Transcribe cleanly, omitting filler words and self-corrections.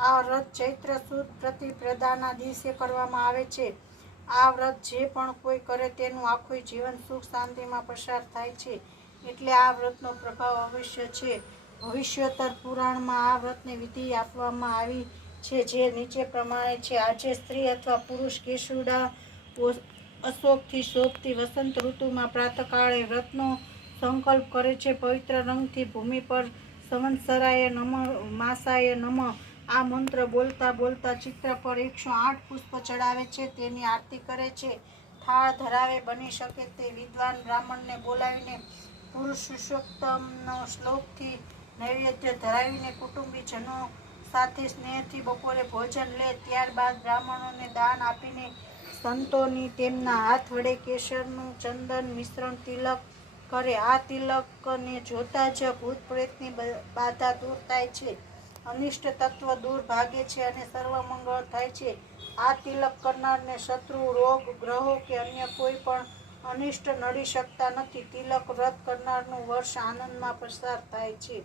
આ વ્રત ચૈત્ર સુદ પ્રતિપદાના દિવસે કરવામાં આવે છે. આ વ્રત જે પણ કોઈ કરે તેનું આખું જીવન સુખ શાંતિમાં પસાર થાય છે. એટલે આ વ્રતનો પ્રભાવ અવશ્ય છે. ભવિષ્યોત્તર પુરાણમાં આ વ્રતની વિધિ આપવામાં આવી છે, જે નીચે પ્રમાણે છે. આજે સ્ત્રી અથવા પુરુષ કેસુડા અશોકથી શોભતી વસંત ઋતુમાં પ્રાતઃકાળે વ્રતનો સંકલ્પ કરે છે. પવિત્ર રંગથી ભૂમિ પર સંવત્સરાય નમઃ, માસાય નમઃ આ મંત્ર બોલતા બોલતા ચિત્ર પર 108 પુષ્પ ચડાવે છે. તેની આરતી કરે છે. થાળ ધરાવે. બની શકે તે વિદ્વાન બ્રાહ્મણને બોલાવીને પુરુષોત્તમનો શ્લોકથી નૈવેદ્ય ધરાવીને કુટુંબીજનો સાથે સ્નેહથી બપોરે ભોજન લે. ત્યારબાદ બ્રાહ્મણોને દાન આપીને સંતોની તેમના હાથ વડે કેસરનું ચંદન મિશ્રણ તિલક કરે. આ તિલકને જોતા જ ભૂત પ્રેતની બાધા દૂર થાય છે, અનિષ્ટ તત્વ દૂર ભાગે છે અને સર્વ મંગળ થાય છે. આ તિલક કરનારને શત્રુ, રોગ, ગ્રહો કે અન્ય કોઈ પણ અનિષ્ટ નડી શકતા નથી. તિલક વ્રત કરનારનું વર્ષ આનંદમાં પસાર થાય છે.